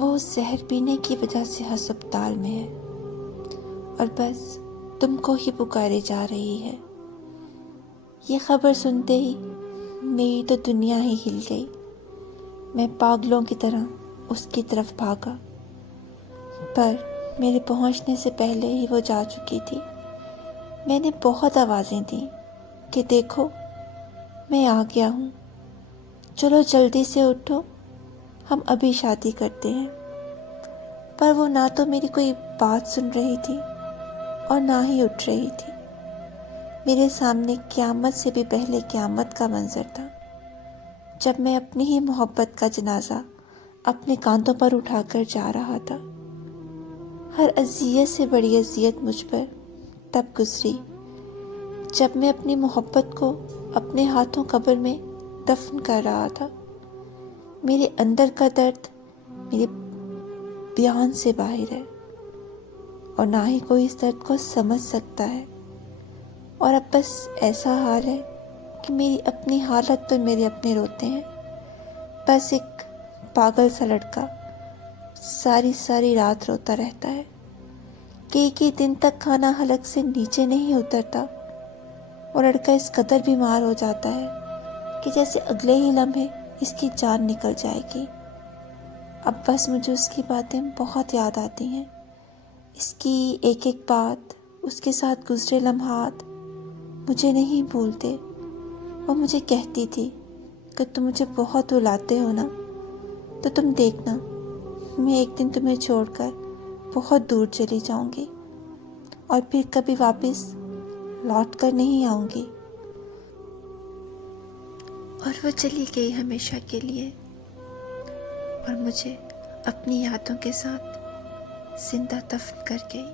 وہ زہر پینے کی وجہ سے ہسپتال میں ہے اور بس تم کو ہی پکارے جا رہی ہے۔ یہ خبر سنتے ہی میری تو دنیا ہی ہل گئی۔ میں پاگلوں کی طرح اس کی طرف بھاگا، پر میرے پہنچنے سے پہلے ہی وہ جا چکی تھی۔ میں نے بہت آوازیں دیں کہ دیکھو میں آ گیا ہوں، چلو جلدی سے اٹھو، ہم ابھی شادی کرتے ہیں۔ پر وہ نہ تو میری کوئی بات سن رہی تھی اور نہ ہی اٹھ رہی تھی۔ میرے سامنے قیامت سے بھی پہلے قیامت کا منظر تھا، جب میں اپنی ہی محبت کا جنازہ اپنے کاندھوں پر اٹھا کر جا رہا تھا۔ ہر اذیت سے بڑی اذیت مجھ پر تب گزری جب میں اپنی محبت کو اپنے ہاتھوں قبر میں دفن کر رہا تھا۔ میرے اندر کا درد میرے بیان سے باہر ہے، اور نہ ہی کوئی اس درد کو سمجھ سکتا ہے۔ اور اب بس ایسا حال ہے کہ میری اپنی حالت پر میرے اپنے روتے ہیں۔ بس ایک پاگل سا لڑکا ساری رات روتا رہتا ہے کہ کئی دن تک کھانا حلق سے نیچے نہیں اترتا، اور لڑکا اس قدر بیمار ہو جاتا ہے کہ جیسے اگلے ہی لمحے اس کی جان نکل جائے گی۔ اب بس مجھے اس کی باتیں بہت یاد آتی ہیں، اس کی ایک ایک بات، اس کے ساتھ گزرے لمحات مجھے نہیں بھولتے۔ وہ مجھے کہتی تھی کہ تم مجھے بہت رلاتے ہو نا، تو تم دیکھنا میں ایک دن تمہیں چھوڑ کر بہت دور چلی جاؤں گی اور پھر کبھی واپس لوٹ کر نہیں آؤں گی۔ اور وہ چلی گئی ہمیشہ کے لیے، اور مجھے اپنی یادوں کے ساتھ زندہ دفن کر گئی۔